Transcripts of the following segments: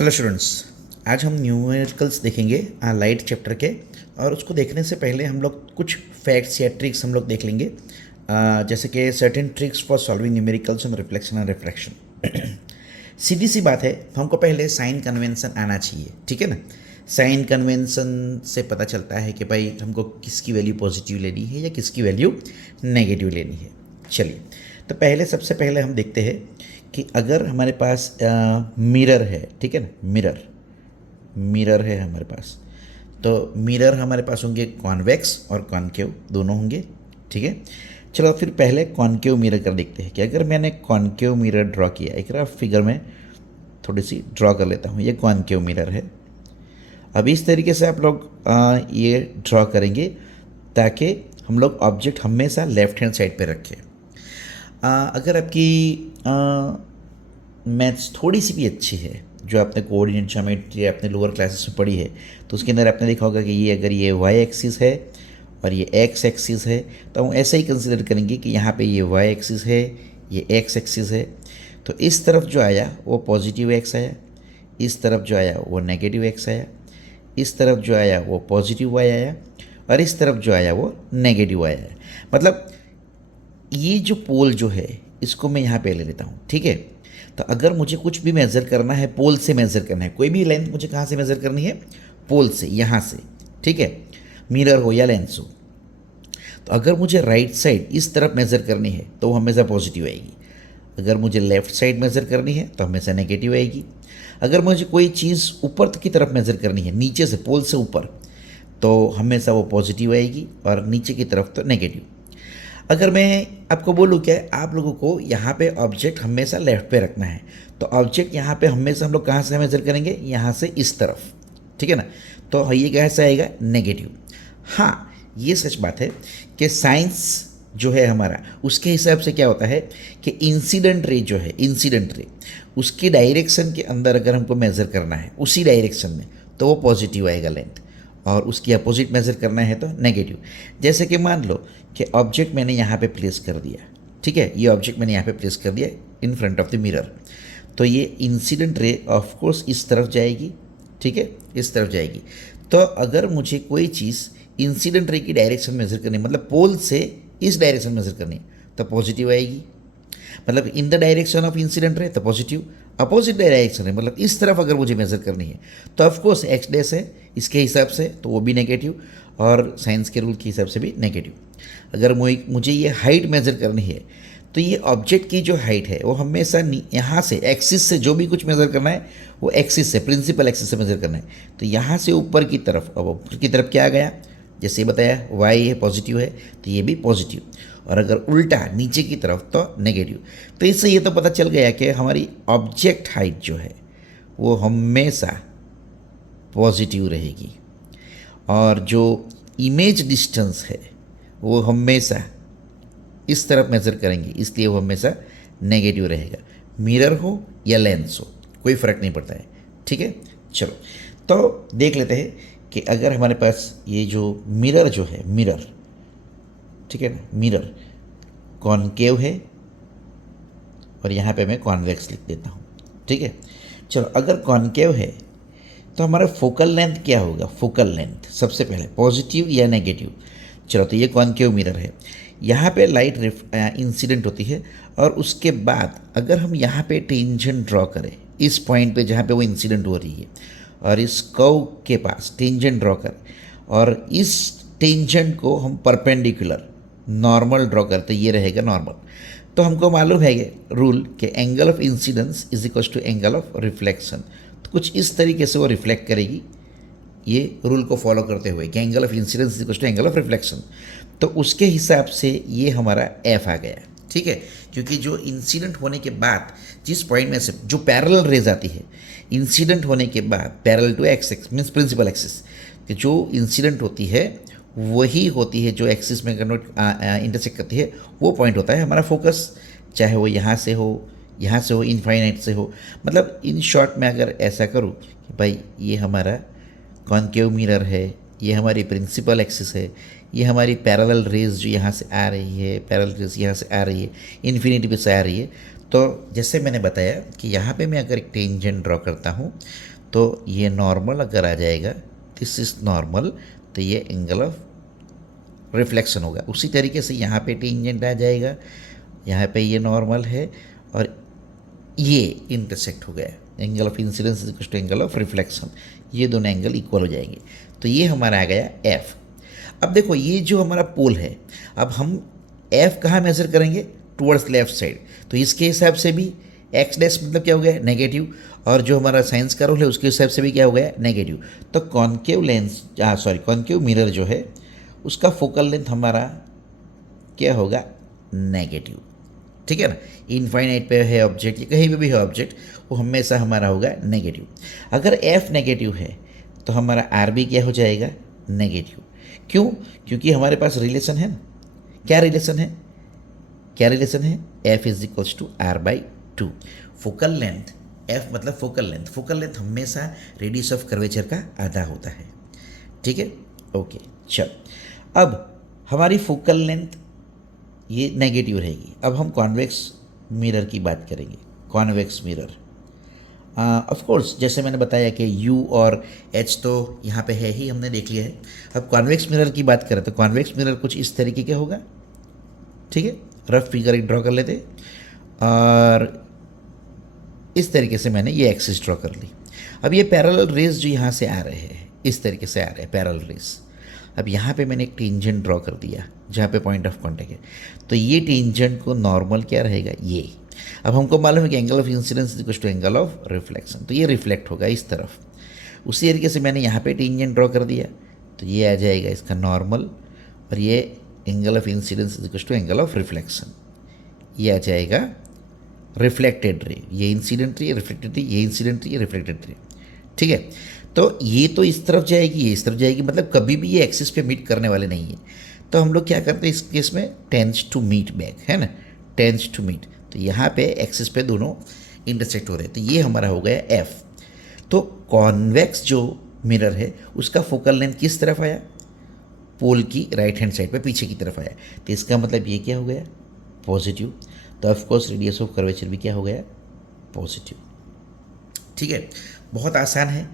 Hello students. आज हम numericals देखेंगे लाइट चैप्टर के। और उसको देखने से पहले हम लोग कुछ फैक्ट्स या ट्रिक्स हम लोग देख लेंगे, जैसे कि certain tricks for solving numericals on reflection and refraction. सीधी सी बात है, हमको पहले साइन कन्वेंशन आना चाहिए, ठीक है ना। साइन कन्वेंशन से पता चलता है कि भाई हमको किसकी वैल्यू पॉजिटिव लेनी है या किसकी वैल्यू नेगेटिव लेनी है। चलिए, तो पहले सबसे पहले हम देखते हैं कि अगर हमारे पास मिरर है, ठीक है ना, मिरर है हमारे पास, तो मिरर हमारे पास होंगे कॉन्वेक्स और कॉनकेव दोनों होंगे, ठीक है। चलो फिर पहले कॉनकेव मिरर कर देखते हैं कि अगर मैंने कॉनकेव मिरर ड्रॉ किया, एक रफ फिगर में थोड़ी सी ड्रॉ कर लेता हूँ, ये कॉनकेव मिरर है। अब इस तरीके से आप लोग ये ड्रॉ करेंगे ताकि हम लोग ऑब्जेक्ट हमेशा लेफ्ट हैंड साइड पे रखें। अगर आपकी मैथ्स थोड़ी सी भी अच्छी है, जो आपने कोऑर्डिनेट ज्योमेट्री अपने लोअर क्लासेस में पढ़ी है, तो उसके अंदर आपने देखा होगा कि ये अगर ये वाई एक्सिस है और ये एक्स एक्सिस है, तो हम ऐसे ही कंसिडर करेंगे कि यहाँ पे ये वाई एक्सिस है, ये एक्स एक्सिस है। तो इस तरफ जो आया वो पॉजिटिव एक्स आया, इस तरफ जो आया वो नेगेटिव एक्स आया, इस तरफ जो आया वो पॉजिटिव वाई आया, और इस तरफ जो आया वो नेगेटिव वाई आया। मतलब ये जो पोल जो है इसको मैं यहाँ पे ले लेता हूँ, ठीक है। तो अगर मुझे कुछ भी मेज़र करना है, पोल से मेज़र करना है, कोई भी लेंथ मुझे कहाँ से मेज़र करनी है, पोल से, यहाँ से, ठीक है, मिरर हो या लेंस हो। तो अगर मुझे राइट साइड इस तरफ मेज़र करनी है तो वो हमेशा पॉजिटिव आएगी, अगर मुझे लेफ़्ट साइड मेज़र करनी है तो हमेशा नेगेटिव आएगी। अगर मुझे कोई चीज़ ऊपर की तरफ मेज़र करनी है, नीचे से, पोल से ऊपर, तो हमेशा वो पॉजिटिव आएगी, और नीचे की तरफ तो नेगेटिव। अगर मैं आपको बोलूँ क्या, आप लोगों को यहाँ पे ऑब्जेक्ट हमेशा लेफ्ट पे रखना है, तो ऑब्जेक्ट यहाँ पे हमेशा हम लोग कहाँ से मेजर करेंगे, यहाँ से इस तरफ, ठीक है ना। तो ये कैसे आएगा, नेगेटिव। हाँ, ये सच बात है कि साइंस जो है हमारा, उसके हिसाब से क्या होता है कि इंसिडेंट रे जो है, इंसिडेंट रे, उसकी डायरेक्शन के अंदर अगर हमको मेज़र करना है उसी डायरेक्शन में, तो वो पॉजिटिव आएगा लेंथ, और उसकी अपोजिट मेज़र करना है तो नेगेटिव। जैसे कि मान लो कि ऑब्जेक्ट मैंने यहाँ पे प्लेस कर दिया, ठीक है, ये ऑब्जेक्ट मैंने यहाँ पे प्लेस कर दिया in front of the mirror, तो ये इंसिडेंट रे ऑफ कोर्स इस तरफ जाएगी, ठीक है, इस तरफ जाएगी। तो अगर मुझे कोई चीज़ इंसिडेंट रे की डायरेक्शन मेज़र करनी, मतलब पोल से इस डायरेक्शन मेज़र करनी, तो पॉजिटिव आएगी। मतलब in the direction of incident ray तो पॉजिटिव, अपोजिट डायरेक्शन है, मतलब इस तरफ अगर मुझे मेज़र करनी है तो ऑफकोर्स एक्स डैश है इसके हिसाब से, तो वो भी नेगेटिव, और साइंस के रूल के हिसाब से भी नेगेटिव। अगर मुझे ये हाइट मेज़र करनी है, तो ये ऑब्जेक्ट की जो हाइट है वो हमेशा यहाँ से एक्सिस से जो भी कुछ मेज़र करना है वो एक्सिस से, प्रिंसिपल एक्सिस से मेज़र करना है। तो यहाँ से ऊपर की तरफ, अब ऊपर की तरफ क्या आ गया, जैसे बताया वाई है पॉजिटिव है, तो ये भी पॉजिटिव, और अगर उल्टा नीचे की तरफ तो नेगेटिव। तो इससे ये तो पता चल गया कि हमारी ऑब्जेक्ट हाइट जो है वो हमेशा पॉजिटिव रहेगी, और जो इमेज डिस्टेंस है वो हमेशा इस तरफ मेज़र करेंगे, इसलिए वो हमेशा नेगेटिव रहेगा, मिरर हो या लेंस हो, कोई फ़र्क नहीं पड़ता है, ठीक है। चलो, तो देख लेते हैं कि अगर हमारे पास ये जो मिरर जो है, मिरर, ठीक है ना, मिरर कॉनकेव है, और यहाँ पे मैं कॉन्वेक्स लिख देता हूँ, ठीक है। चलो, अगर कॉनकेव है तो हमारा फोकल लेंथ क्या होगा, फोकल लेंथ सबसे पहले पॉजिटिव या नेगेटिव। चलो, तो ये कॉनकेव मिरर है, यहाँ पे लाइट इंसिडेंट होती है, और उसके बाद अगर हम यहाँ पे टेंजेंट ड्रॉ करें इस पॉइंट पे जहाँ पे वो इंसिडेंट हो रही है, और इस कर्व के पास टेंजेंट ड्रॉ करें, और इस टेंजेंट को हम परपेंडिकुलर नॉर्मल ड्रॉ करते, ये रहेगा नॉर्मल। तो हमको मालूम है ये रूल कि angle of incidence is equal to angle of reflection, तो कुछ इस तरीके से वो रिफ्लेक्ट करेगी, ये रूल को फॉलो करते हुए कि angle of incidence is equal to angle of reflection. तो उसके हिसाब से ये हमारा एफ आ गया, ठीक है, क्योंकि जो इंसिडेंट होने के बाद जिस पॉइंट में से जो पैरेलल रेज आती है, इंसिडेंट होने के बाद parallel to X X means principal axis, कि जो इंसिडेंट होती है वही होती है जो एक्सिस में कन्वर्ट इंटरसेक्ट करती है, वो पॉइंट होता है हमारा फोकस, चाहे वो यहाँ से हो, यहाँ से हो, इनफाइनाइट से हो। मतलब इन शॉर्ट में अगर ऐसा करूँ कि भाई ये हमारा कॉनकेव मिरर है, ये हमारी प्रिंसिपल एक्सिस है, ये हमारी पैरेलल रेज जो यहाँ से आ रही है, पैरेलल रेज यहाँ से आ रही है, इन्फिनिटी पे से आ रही है, तो जैसे मैंने बताया कि यहाँ पे मैं अगर एक टेंजेंट ड्रॉ करता हूँ तो ये नॉर्मल अगर आ जाएगा, दिस इज़ नॉर्मल, तो ये एंगल ऑफ रिफ्लेक्शन होगा। उसी तरीके से यहाँ पे टेंजेंट आ जाएगा, यहाँ पे ये नॉर्मल है और ये इंटरसेक्ट हो गया, angle of incidence is to angle of reflection, ये दोनों एंगल इक्वल हो जाएंगे। तो ये हमारा आ गया एफ। अब देखो ये जो हमारा पोल है, अब हम एफ कहाँ मेजर करेंगे, टुवर्ड्स लेफ्ट साइड, तो इसके हिसाब से भी एक्स डैश मतलब क्या हो गया, नेगेटिव, और जो हमारा साइंस का रूल है उसके हिसाब से भी क्या हो गया, नेगेटिव। तो कॉन्केव लेंस, कॉन्केव मिरर जो है उसका फोकल लेंथ हमारा क्या होगा, नेगेटिव। ठीक है ना, इनफाइनाइट पे है ऑब्जेक्ट या कहीं पे भी है ऑब्जेक्ट, वो हमेशा हमारा होगा नेगेटिव। अगर एफ नेगेटिव है तो हमारा आर भी क्या हो जाएगा, नेगेटिव। क्यों, क्योंकि हमारे पास रिलेशन है ना, क्या रिलेशन है, क्या रिलेशन है, F is equals to R by two. Focal length, F मतलब फोकल लेंथ, फोकल लेंथ हमेशा रेडियस ऑफ कर्वेचर का आधा होता है। ठीक है, ओके। चल अब हमारी फोकल लेंथ ये नेगेटिव रहेगी। अब हम कॉन्वेक्स मिरर की बात करेंगे, कॉन्वेक्स मिरर। ऑफ कोर्स जैसे मैंने बताया कि यू और एच तो यहाँ पे है ही, हमने देख लिया है। अब कॉन्वेक्स मिरर की बात करें तो कॉन्वेक्स मिरर कुछ इस तरीके का होगा। ठीक है, रफ फिगर एक ड्रॉ कर लेते, और इस तरीके से मैंने ये एक्सिस ड्रॉ कर ली। अब ये पैरेलल रेज जो यहाँ से आ रहे हैं, इस तरीके से आ रहे हैं पैरेलल रेज। अब यहाँ पे मैंने एक टेंजेंट ड्रॉ कर दिया जहाँ पे पॉइंट ऑफ कांटेक्ट है, तो ये टेंजेंट को नॉर्मल क्या रहेगा, ये। अब हमको मालूम है कि angle of incidence is equal to angle of reflection, तो ये रिफ्लेक्ट होगा इस तरफ। उसी तरीके से मैंने यहाँ पे टेंजेंट ड्रॉ कर दिया, तो ये आ जाएगा इसका नॉर्मल, और ये angle of incidence is equal to angle of reflection, ये आ जाएगा रिफ्लेक्टेड रे। ये इंसिडेंट रे, रिफ्लेक्टेड रे, ये इंसिडेंट रे, ये रिफ्लेक्टेड रे। ठीक है, तो ये तो इस तरफ जाएगी, ये इस तरफ जाएगी, मतलब कभी भी ये एक्सिस पे मीट करने वाले नहीं है। तो हम लोग क्या करते हैं इस केस में, टेंस टू मीट बैक, है ना, टेंस टू मीट। तो यहाँ पे एक्सिस पे दोनों इंटरसेक्ट हो रहे हैं, तो ये हमारा हो गया एफ। तो कॉन्वेक्स जो मिरर है उसका फोकल लेंथ किस तरफ आया, पोल की राइट हैंड साइड पे पीछे की तरफ आया, तो इसका मतलब ये क्या हो गया, पॉजिटिव। तो ऑफकोर्स रेडियस ऑफ कर्वेचर भी क्या हो गया, पॉजिटिव। ठीक है, बहुत आसान है।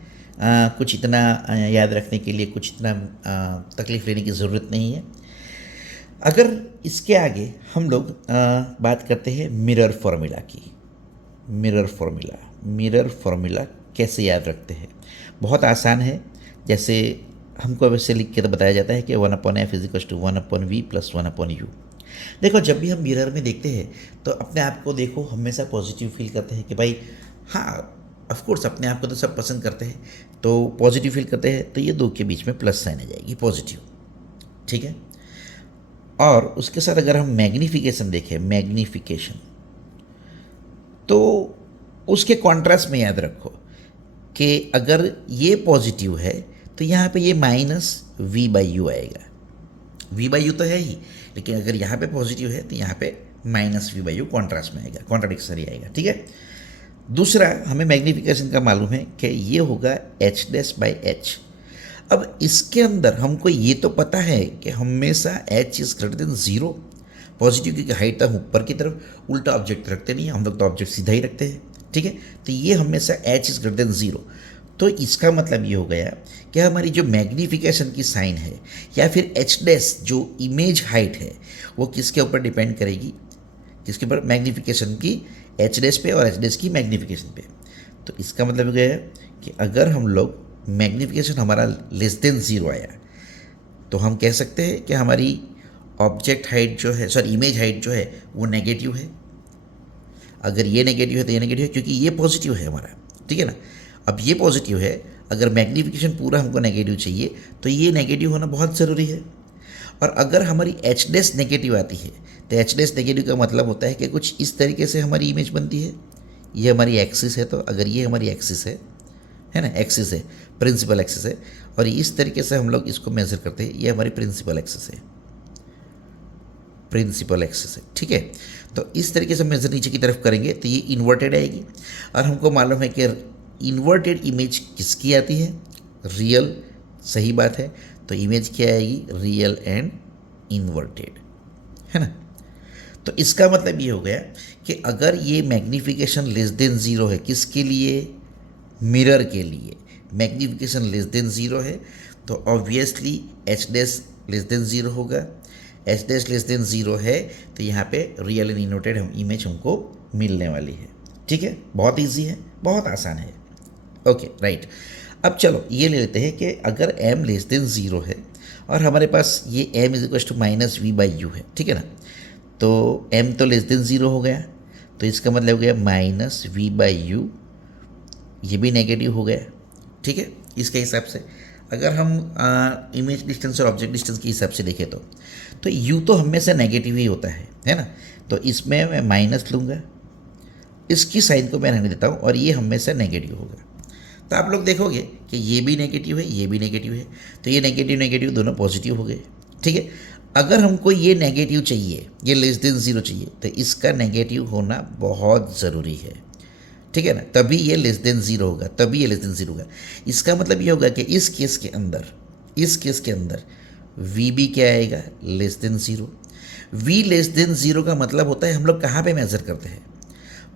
कुछ इतना याद रखने के लिए कुछ इतना तकलीफ लेने की ज़रूरत नहीं है। अगर इसके आगे हम लोग बात करते हैं मिरर फार्मूला की, मिरर फार्मूला, मिरर फार्मूला कैसे याद रखते हैं, बहुत आसान है। जैसे हमको वैसे लिख के तो बताया जाता है कि 1/f is equal to 1/v plus 1/u। देखो जब भी हम मिरर में देखते हैं तो अपने आप को देखो हमेशा पॉजिटिव फील करते हैं कि भाई हाँ, ऑफ कोर्स अपने आप को तो सब पसंद करते हैं, तो पॉजिटिव फील करते हैं, तो ये दो के बीच में प्लस साइन आ जाएगी, पॉजिटिव। ठीक है, और उसके साथ अगर हम मैग्नीफिकेशन देखें, मैग्नीफिकेशन, तो उसके कॉन्ट्रास्ट में याद रखो कि अगर ये पॉजिटिव है तो यहाँ पे ये माइनस v/u आएगा। v/u तो है ही, लेकिन अगर यहाँ पे पॉजिटिव है तो यहाँ पे माइनस v/u कॉन्ट्रास्ट में आएगा, कॉन्ट्राडिक्टरी आएगा। ठीक है, दूसरा हमें मैग्नीफिकेशन का मालूम है कि ये होगा h'/h। अब इसके अंदर हमको ये तो पता है कि हमेशा h is greater than 0, positive की हाइट हम ऊपर की तरफ, उल्टा ऑब्जेक्ट रखते नहीं, हम लोग तो ऑब्जेक्ट सीधा ही रखते हैं। ठीक है, तो ये हमेशा h इज ग्रेटर देन 0। तो इसका मतलब ये हो गया कि हमारी जो मैग्नीफिकेशन की साइन है या फिर h' जो इमेज हाइट है वो किसके ऊपर डिपेंड करेगी, किसके ऊपर, मैग्नीफिकेशन की h' पे और h' की मैग्नीफिकेशन पे। तो इसका मतलब ये है कि अगर हम लोग मैग्नीफिकेशन हमारा लेस देन 0 आया तो हम कह सकते हैं कि हमारी ऑब्जेक्ट हाइट जो है, सॉरी इमेज हाइट जो है वो नेगेटिव है। अगर ये नेगेटिव है तो ये नेगेटिव है, क्योंकि ये पॉजिटिव है हमारा। ठीक है ना, अब ये पॉजिटिव है, अगर मैग्नीफिकेशन पूरा हमको नेगेटिव चाहिए तो ये नेगेटिव होना बहुत ज़रूरी है। और अगर हमारी h' नेगेटिव आती है तो h' नेगेटिव का मतलब होता है कि कुछ इस तरीके से हमारी इमेज बनती है। ये हमारी एक्सिस है, तो अगर ये हमारी एक्सिस है ना, एक्सिस है, प्रिंसिपल एक्सिस है, और इस तरीके से हम लोग इसको मेजर करते हैं, ये हमारी प्रिंसिपल एक्सिस है, प्रिंसिपल एक्सिस है। ठीक है, तो इस तरीके से मेजर नीचे की तरफ करेंगे तो ये इन्वर्टेड आएगी, और हमको मालूम है कि इन्वर्टेड इमेज किसकी आती है, रियल। सही बात है, तो इमेज क्या आएगी, रियल एंड इन्वर्टेड, है ना। तो इसका मतलब ये हो गया कि अगर ये मैग्नीफिकेशन लेस देन ज़ीरो है, किसके लिए? मिरर के लिए। मैग्नीफिकेशन लेस देन ज़ीरो है तो obviously H dash less than zero होगा। H dash less than zero है तो यहाँ पे रियल एंड इनवर्टेड हम इमेज हमको मिलने वाली है। ठीक है, बहुत ईजी है, बहुत आसान है। Okay right. अब चलो ये ले लेते हैं कि अगर m लेस देन ज़ीरो है और हमारे पास ये m is equal to minus V by U है, ठीक है ना, तो m तो लेस देन ज़ीरो हो गया, तो इसका मतलब हो गया माइनस वी बाई यू, ये भी नेगेटिव हो गया। ठीक है, इसके हिसाब से अगर हम इमेज डिस्टेंस और ऑब्जेक्ट डिस्टेंस के हिसाब से देखें तो u तो हमेशा नेगेटिव ही होता है ना, तो इसमें मैं माइनस लूँगा, इसकी साइन को मैं रहने देता हूँ और ये हमेशा नेगेटिव होगा। तो आप लोग देखोगे कि ये भी नेगेटिव है, ये भी नेगेटिव है, तो ये नेगेटिव नेगेटिव दोनों पॉजिटिव हो गए। ठीक है, अगर हमको ये नेगेटिव चाहिए, ये लेस देन ज़ीरो चाहिए, तो इसका नेगेटिव होना बहुत ज़रूरी है। ठीक है ना, तभी ये लेस देन ज़ीरो होगा, तभी ये लेस देन ज़ीरो होगा। इसका मतलब ये होगा कि इस केस के अंदर वी भी क्या आएगा? Less than zero. V less than zero का मतलब होता है हम लोग कहाँ पे मेजर करते हैं?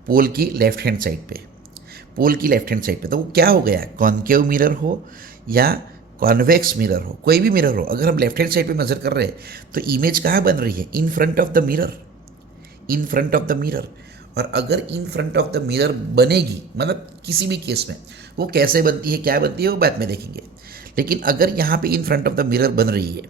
पोल की लेफ्ट हैंड साइड पे। पोल की लेफ्ट हैंड साइड पे तो वो क्या हो गया? कॉन्केव मिरर हो या कॉन्वेक्स मिरर हो, कोई भी मिरर हो, अगर हम लेफ्ट हैंड साइड पे मेजर कर रहे हैं तो इमेज कहाँ बन रही है? In front of the mirror, in front of the mirror. और अगर in front of the mirror बनेगी, मतलब किसी भी केस में, वो कैसे बनती है, क्या बनती है, वो बाद में देखेंगे। लेकिन अगर यहाँ पे in front of the mirror बन रही है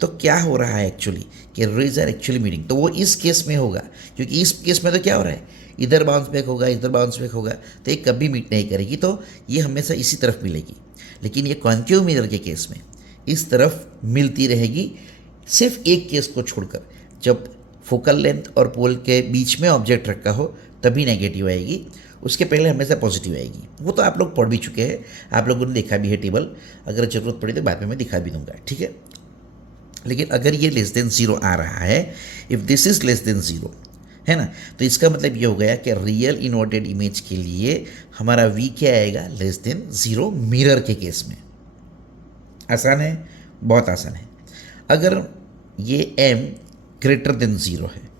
तो क्या हो रहा है एक्चुअली कि रेज आर एक्चुअली मीटिंग, तो वो इस केस में होगा, क्योंकि इस केस में तो क्या हो रहा है, इधर बाउंस बैक होगा, इधर बाउंस बैक होगा, तो ये कभी मीट नहीं करेगी, तो ये हमेशा इसी तरफ मिलेगी। लेकिन ये कॉन्केव मिरर के केस में इस तरफ मिलती रहेगी, सिर्फ एक केस को छोड़कर, जब फोकल लेंथ और पोल के बीच में ऑब्जेक्ट रखा हो तभी नेगेटिव आएगी, उसके पहले हमेशा पॉजिटिव आएगी। वो तो आप लोग पढ़ भी चुके हैं, आप लोगों ने देखा भी है टेबल, अगर ज़रूरत पड़ी तो बाद में मैं दिखा भी दूंगा। ठीक है, लेकिन अगर ये लेस देन ज़ीरो आ रहा है, if this is less than zero, है ना, तो इसका मतलब ये हो गया कि रियल इन्वर्टेड इमेज के लिए हमारा v क्या आएगा? लेस देन ज़ीरो मिरर के केस में। आसान है, बहुत आसान है। अगर ये m ग्रेटर देन ज़ीरो है,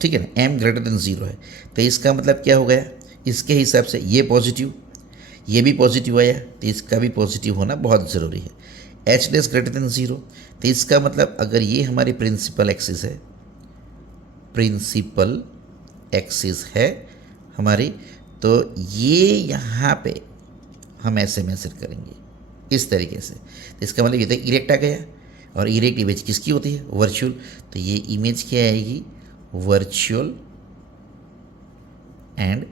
ठीक है ना, m ग्रेटर देन ज़ीरो है, तो इसका मतलब क्या हो गया? इसके हिसाब से ये पॉजिटिव, ये भी पॉजिटिव आया, तो इसका भी पॉजिटिव होना बहुत ज़रूरी है। h less greater than zero, तो इसका मतलब अगर ये हमारी प्रिंसिपल एक्सिस है, प्रिंसिपल एक्सिस है हमारी, तो ये यहाँ पे हम ऐसे मेजर करेंगे इस तरीके से। तो इसका मतलब ये तो इरेक्ट आ गया, और इरेक्ट इमेज किसकी होती है? वर्चुअल। तो ये इमेज क्या आएगी? Virtual and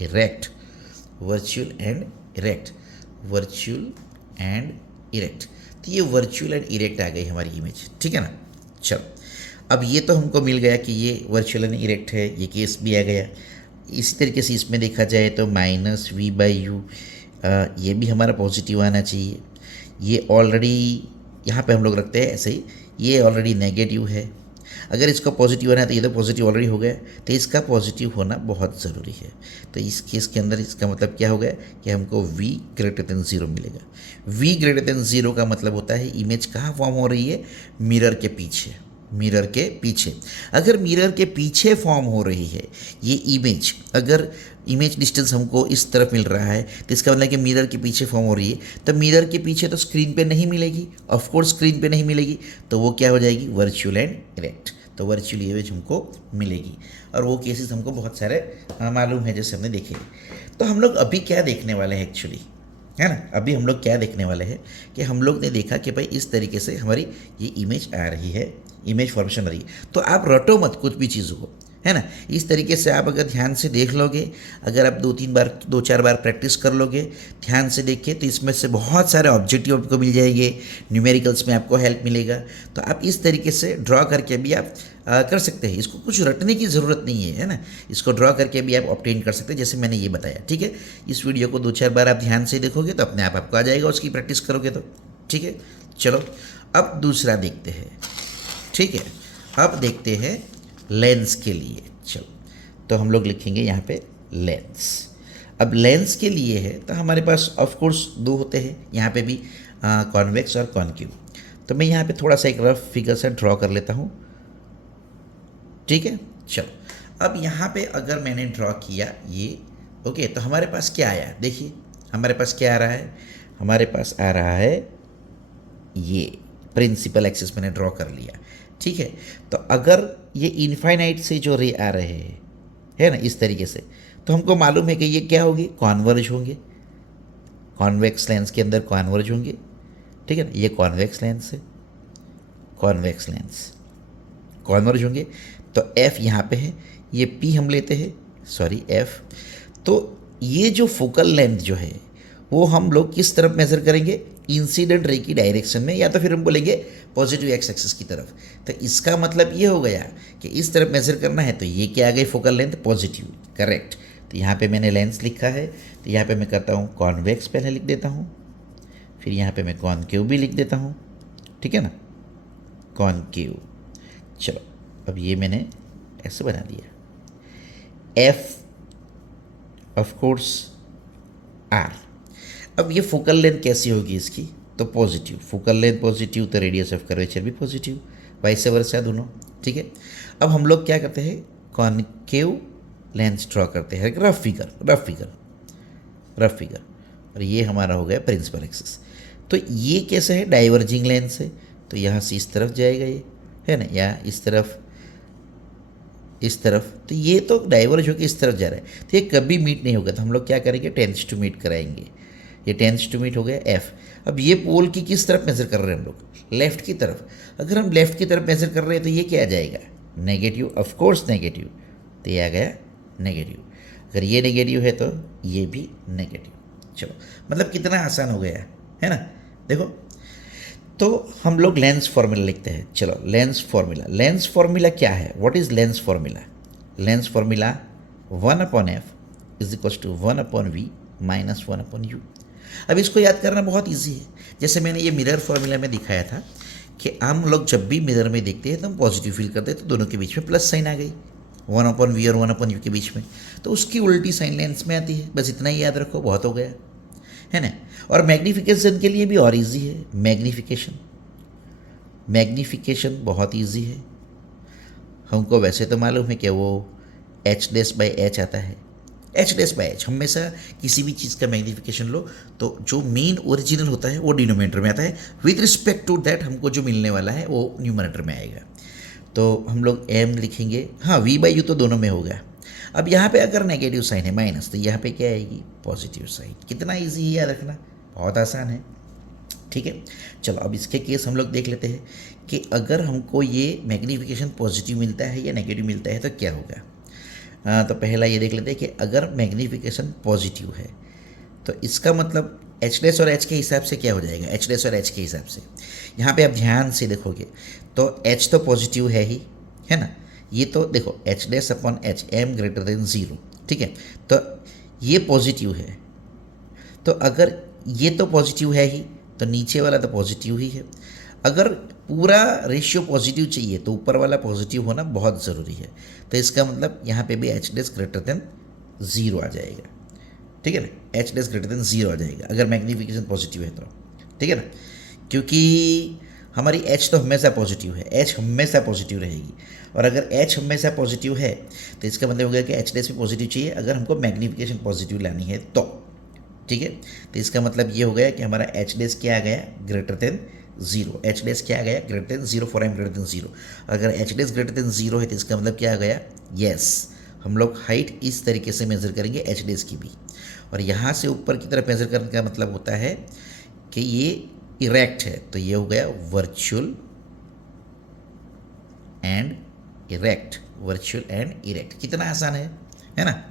erect, virtual and erect, virtual and erect. तो ये वर्चुअल एंड इरेक्ट आ गई हमारी इमेज। ठीक है ना, चलो अब ये तो हमको मिल गया कि ये वर्चुअल एंड इरेक्ट है, ये केस भी आ गया। इसी तरीके से इसमें देखा जाए तो माइनस वी बाई यू, ये भी हमारा पॉजिटिव आना चाहिए। ये ऑलरेडी यहाँ पे हम लोग रखते हैं ऐसे ही, ये ऑलरेडी नेगेटिव है, अगर इसका पॉजिटिव आना है तो ये तो पॉजिटिव ऑलरेडी हो गया, तो इसका पॉजिटिव होना बहुत ज़रूरी है। तो इस केस के अंदर इसका मतलब क्या हो गया कि हमको v ग्रेटर देन ज़ीरो मिलेगा। v ग्रेटर देन ज़ीरो का मतलब होता है इमेज कहाँ फॉर्म हो रही है? मिरर के पीछे, मिरर के पीछे। अगर मिरर के पीछे फॉर्म हो रही है ये इमेज, अगर इमेज डिस्टेंस हमको इस तरफ मिल रहा है तो इसका मतलब कि मिरर के पीछे फॉर्म हो रही है, तो मिरर के पीछे तो स्क्रीन पे नहीं मिलेगी, ऑफ कोर्स स्क्रीन पे नहीं मिलेगी, तो वो क्या हो जाएगी? Virtual and erect. तो वर्चुअल इमेज हमको मिलेगी, और वो केसेस हमको बहुत सारे मालूम है जैसे हमने देखे। तो हम लोग अभी क्या देखने वाले हैं एक्चुअली, है ना, अभी हम लोग क्या देखने वाले हैं कि हम लोग ने देखा कि भाई इस तरीके से हमारी ये इमेज आ रही है, इमेज फॉर्मेशन आ रही है। तो आप रटो मत कुछ भी चीज़ों को, है ना, इस तरीके से आप अगर ध्यान से देख लोगे, अगर आप 2-4 बार प्रैक्टिस कर लोगे ध्यान से देख के, तो इसमें से बहुत सारे ऑब्जेक्टिव आपको मिल जाएंगे, न्यूमेरिकल्स में आपको हेल्प मिलेगा। तो आप इस तरीके से ड्रॉ करके भी आप कर सकते हैं, इसको कुछ रटने की ज़रूरत नहीं है ना, इसको ड्रॉ करके भी आप ऑब्टेन कर सकते हैं जैसे मैंने ये बताया। ठीक है, इस वीडियो को 2-4 बार आप ध्यान से देखोगे तो अपने आप आपको आ जाएगा, उसकी प्रैक्टिस करोगे तो। ठीक है, चलो अब दूसरा देखते हैं। ठीक है, अब देखते हैं लेंस के लिए। चलो तो हम लोग लिखेंगे यहाँ पे लेंस। अब लेंस के लिए है तो हमारे पास ऑफ कोर्स दो होते हैं, यहाँ पे भी कॉन्वेक्स और कॉन्केव। तो मैं यहाँ पे थोड़ा सा एक रफ फिगर से ड्रॉ कर लेता हूँ। ठीक है। चलो अब यहाँ पे अगर मैंने ड्रॉ किया ये, ओके, तो हमारे पास क्या आया, देखिए हमारे पास क्या आ रहा है, हमारे पास आ रहा है ये प्रिंसिपल एक्सिस मैंने ड्रॉ कर लिया, ठीक है। तो अगर ये इनफाइनाइट से जो रे आ रहे हैं, है ना, इस तरीके से, तो हमको मालूम है कि ये क्या होगी, कॉन्वर्ज होंगे, कॉन्वेक्स लेंस के अंदर कॉन्वर्ज होंगे, ठीक है ना। ये कॉन्वेक्स लेंस है, कॉन्वेक्स लेंस कॉन्वर्ज होंगे, तो एफ यहाँ पे है, ये पी हम लेते हैं, सॉरी एफ। तो ये जो फोकल लेंथ जो है वो हम लोग किस तरफ मेज़र करेंगे, इंसिडेंट रे की डायरेक्शन में, या तो फिर हम बोलेंगे पॉजिटिव एक्स एक्सिस की तरफ। तो इसका मतलब ये हो गया कि इस तरफ मेज़र करना है, तो ये क्या आ गई, फोकल लेंथ पॉजिटिव, करेक्ट। तो यहाँ पे मैंने लेंस लिखा है, तो यहाँ पे मैं करता हूँ कॉन्वेक्स पहले लिख देता हूँ, फिर यहाँ पे मैं कॉनकेव भी लिख देता हूँ, ठीक है ना, कॉनकेव। चलो अब ये मैंने ऐसे बना दिया, एफ ऑफ कोर्स आर। अब ये फोकल लेंथ कैसी होगी इसकी, तो पॉजिटिव, फोकल लेंथ पॉजिटिव तो रेडियस ऑफ कर्वेचर भी पॉजिटिव, वाइस वर्सा दोनों, ठीक है। अब हम लोग क्या करते हैं, कॉनकेव लेंस ड्रॉ करते हैं, rough figure, rough figure, rough figure, और ये हमारा हो गया प्रिंसिपल एक्सिस। तो ये कैसे है, डाइवर्जिंग लेंस है, तो यहाँ से इस तरफ जाएगा ये, है ना, या इस तरफ, इस तरफ, तो ये तो डाइवर्ज होकर इस तरफ जा रहा है, तो ये कभी मीट नहीं होगा। तो हम लोग क्या करेंगे, टेंस टू मीट कराएंगे, ये टेंस टू मीट हो गया एफ। अब ये पोल की किस तरफ मेजर कर रहे हैं हम लोग, लेफ्ट की तरफ। अगर हम लेफ्ट की तरफ मेजर कर रहे हैं तो ये क्या आ जाएगा, नेगेटिव, ऑफ कोर्स नेगेटिव, तो ये आ गया नेगेटिव। अगर ये नेगेटिव है तो ये भी नेगेटिव। चलो मतलब कितना आसान हो गया है ना, देखो। तो हम लोग लेंस फॉर्मूला लिखते हैं, चलो लेंस फॉर्मूला, लेंस फॉर्मूला क्या है, what is lens formula, lens formula 1/f is equal to 1/v minus 1/u। अब इसको याद करना बहुत इजी है, जैसे मैंने ये मिरर फॉर्मूला में दिखाया था कि हम लोग जब भी मिरर में देखते हैं तो हम पॉजिटिव फील करते हैं, तो दोनों के बीच में प्लस साइन आ गई, 1/v और 1/u के बीच में, तो उसकी उल्टी साइन लेंस में आती है। बस इतना ही याद रखो, बहुत हो गया, है ना। और मैग्नीफिकेशन के लिए भी और इजी है, मैग्नीफिकेशन, मैग्नीफिकेशन बहुत इजी है। हमको वैसे तो मालूम है कि वो h/h आता है, h/h हमेशा किसी भी चीज़ का मैग्नीफिकेशन लो तो जो मेन ओरिजिनल होता है वो डिनोमिनेटर में आता है, विद रिस्पेक्ट टू दैट हमको जो मिलने वाला है वो न्यूमरेटर में आएगा। तो हम लोग m लिखेंगे, हाँ v/u तो दोनों में होगा। अब यहाँ पे अगर नेगेटिव साइन है माइनस, तो यहाँ पे क्या आएगी, पॉजिटिव साइन। कितना इजी है याद रखना, बहुत आसान है, ठीक है। चलो अब इसके केस हम लोग देख लेते हैं कि अगर हमको ये मैग्नीफिकेशन पॉजिटिव मिलता है या नेगेटिव मिलता है तो क्या होगा। तो पहला ये देख लेते हैं कि अगर मैग्नीफिकेशन पॉजिटिव है तो इसका मतलब h' और h के हिसाब से क्या हो जाएगा, h' और h के हिसाब से। यहाँ पे आप ध्यान से देखोगे तो h तो पॉजिटिव है ही, है ना, ये तो देखो h'/h m ग्रेटर देन 0, ठीक है, तो ये पॉजिटिव है। तो अगर ये तो पॉजिटिव है ही तो नीचे वाला तो पॉजिटिव ही है। अगर पूरा रेशियो पॉजिटिव चाहिए तो ऊपर वाला पॉजिटिव होना बहुत ज़रूरी है। तो इसका मतलब यहाँ पे भी h' ग्रेटर देन 0 आ जाएगा, ठीक है ना, h' ग्रेटर देन 0 आ जाएगा अगर मैग्नीफिकेशन पॉजिटिव है तो, ठीक है ना, क्योंकि हमारी h तो हमेशा पॉजिटिव है, h हमेशा पॉजिटिव रहेगी। और अगर h हमेशा पॉजिटिव है तो इसका मतलब होगा कि h' भी पॉजिटिव चाहिए अगर हमको मैग्नीफिकेशन पॉजिटिव लानी है तो, ठीक है। तो इसका मतलब ये हो गया कि हमारा h' क्या आ गया, ग्रेटर देन 0, h' क्या आ गया, greater than 0 for m greater than 0। अगर h' ग्रेटर देन 0 है तो इसका मतलब क्या आ गया, यस, हम लोग हाइट इस तरीके से मेज़र करेंगे h' की भी। और यहाँ से ऊपर की तरफ मेज़र करने का मतलब होता है कि ये इरेक्ट है, तो ये हो गया virtual and erect, virtual and erect. कितना आसान है ना।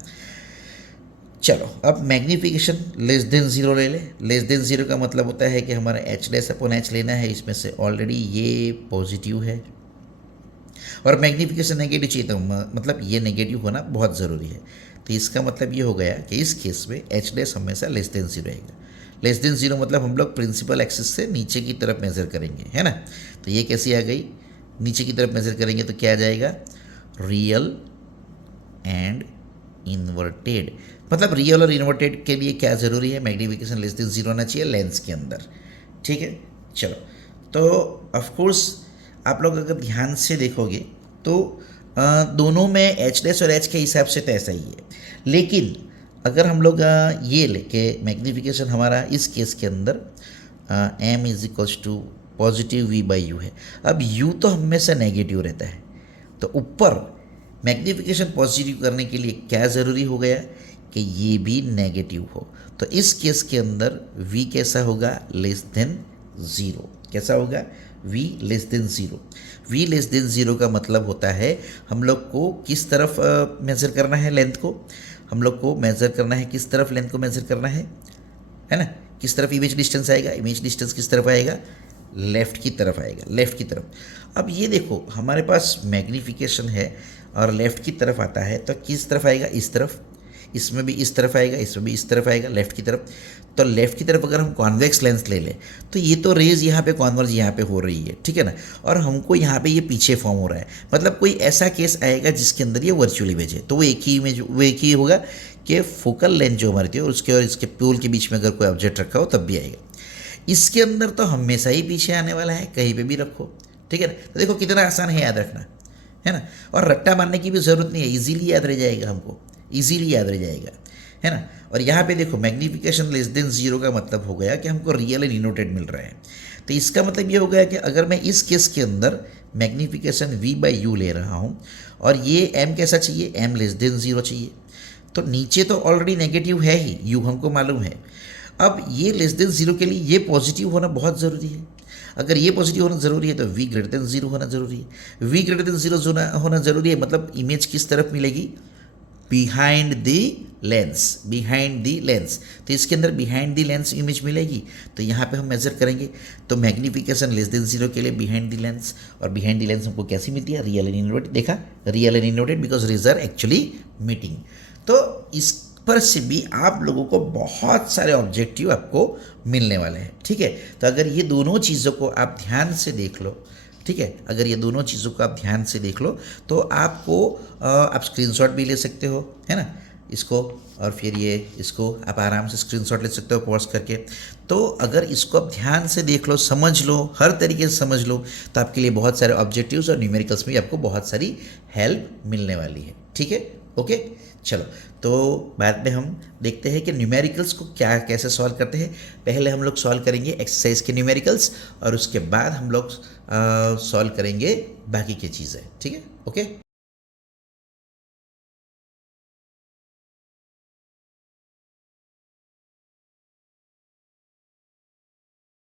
चलो अब मैग्नीफिकेशन लेस देन 0 ले ले। लेस देन 0 का मतलब होता है कि हमारा h' लेना है, इसमें से ऑलरेडी ये पॉजिटिव है और मैग्नीफिकेशन नेगेटिव चाहिए, तो मतलब ये नेगेटिव होना बहुत ज़रूरी है। तो इसका मतलब ये हो गया कि इस केस में h' हमेशा लेस देन 0 रहेगा। लेस देन 0 मतलब हम लोग प्रिंसिपल एक्सिस से नीचे की तरफ मेज़र करेंगे, है ना। तो ये कैसी आ गई, नीचे की तरफ मेज़र करेंगे तो क्या आ जाएगा, रियल एंड इन्वर्टेड। मतलब रियल और इन्वर्टेड के लिए क्या ज़रूरी है, मैग्नीफिकेशन लेस देन 0 होना चाहिए लेंस के अंदर, ठीक है। चलो तो ऑफ कोर्स आप लोग अगर ध्यान से देखोगे तो दोनों में एच डैश और एच के हिसाब से तो ऐसा ही है, लेकिन अगर हम लोग ये लेके मैग्नीफिकेशन हमारा इस केस के अंदर M is equals to positive V by U है। अब यू तो हमेशा नेगेटिव रहता है, तो ऊपर मैग्नीफिकेशन पॉजिटिव करने के लिए क्या ज़रूरी हो गया कि ये भी नेगेटिव हो। तो इस केस के अंदर v कैसा होगा, लेस देन ज़ीरो। कैसा होगा, v less than zero. v less than zero का मतलब होता है हम लोग को किस तरफ मेज़र करना है लेंथ को, हम लोग को मेज़र करना है किस तरफ लेंथ को मेज़र करना है ना, किस तरफ इमेज डिस्टेंस आएगा, इमेज डिस्टेंस किस तरफ आएगा, लेफ़्ट की तरफ आएगा, लेफ़्ट की तरफ। अब ये देखो हमारे पास मैग्नीफिकेशन है और लेफ़्ट की तरफ आता है, तो किस तरफ आएगा, इस तरफ, इसमें भी इस तरफ आएगा, इसमें भी इस तरफ आएगा, लेफ़्ट की तरफ। तो लेफ़्ट की तरफ अगर हम कॉन्वेक्स लेंस ले लें तो ये तो रेज यहाँ पे कॉन्वर्ज यहाँ पे हो रही है, ठीक है ना, और हमको यहाँ पे ये पीछे फॉर्म हो रहा है। मतलब कोई ऐसा केस आएगा जिसके अंदर ये वर्चुअल इमेज है, तो वो एक ही इमेज, वो एक ही होगा कि फोकल लेंथ जो हमारी थी और उसके और इसके पोल के बीच में अगर कोई ऑब्जेक्ट रखा हो तब भी आएगा। इसके अंदर तो हमेशा ही पीछे आने वाला है, कहीं पे भी रखो, ठीक है ना। तो देखो कितना आसान है याद रखना, है ना, और रट्टा मारने की भी ज़रूरत नहीं है, इजीली याद रह जाएगा, हमको इजीली याद रह जाएगा, है ना। और यहाँ पे देखो मैग्नीफिकेशन लेस देन ज़ीरो का मतलब हो गया कि हमको रियल एंड डिनोटेड मिल रहा है। तो इसका मतलब ये हो गया कि अगर मैं इस केस के अंदर मैग्नीफिकेशन v बाई यू ले रहा हूँ और ये m कैसा चाहिए, m लेस देन ज़ीरो चाहिए, तो नीचे तो ऑलरेडी नेगेटिव है ही, u हमको मालूम है। अब ये लेस देन ज़ीरो के लिए ये पॉजिटिव होना बहुत ज़रूरी है। अगर ये पॉजिटिव होना ज़रूरी है तो v ग्रेटर देन ज़ीरो होना ज़रूरी है। v ग्रेटर देन ज़ीरो होना ज़रूरी है, मतलब इमेज किस तरफ मिलेगी, behind the lens, behind the lens. तो इसके अंदर बिहाइंड दी लेंस इमेज मिलेगी, तो यहाँ पे हम मेजर करेंगे। तो मैग्नीफिकेशन लेस देन ज़ीरो के लिए बिहाइंड दी लेंस, और बिहाइंड दी लेंस हमको कैसी मिलती है, रियल एंड इनवर्टेड। देखा, real and inverted because rays are actually meeting. तो इस पर से भी आप लोगों को बहुत सारे ऑब्जेक्टिव आपको मिलने वाले हैं, ठीक है। तो अगर ये दोनों चीज़ों को आप ध्यान से देख लो, ठीक है, अगर ये दोनों चीज़ों को आप ध्यान से देख लो तो आपको आप स्क्रीनशॉट भी ले सकते हो, है ना, इसको, और फिर ये इसको आप आराम से स्क्रीनशॉट ले सकते हो पॉज करके। तो अगर इसको आप ध्यान से देख लो, समझ लो, हर तरीके से समझ लो, तो आपके लिए बहुत सारे ऑब्जेक्टिव्स और न्यूमेरिकल्स में आपको बहुत सारी हेल्प मिलने वाली है, ठीक है। ओके, चलो, तो बाद में हम देखते हैं कि न्यूमेरिकल्स को क्या कैसे सॉल्व करते हैं। पहले हम लोग सॉल्व करेंगे एक्सरसाइज के न्यूमेरिकल्स और उसके बाद हम लोग सॉल्व करेंगे बाकी की चीज़ें, ठीक है। ओके।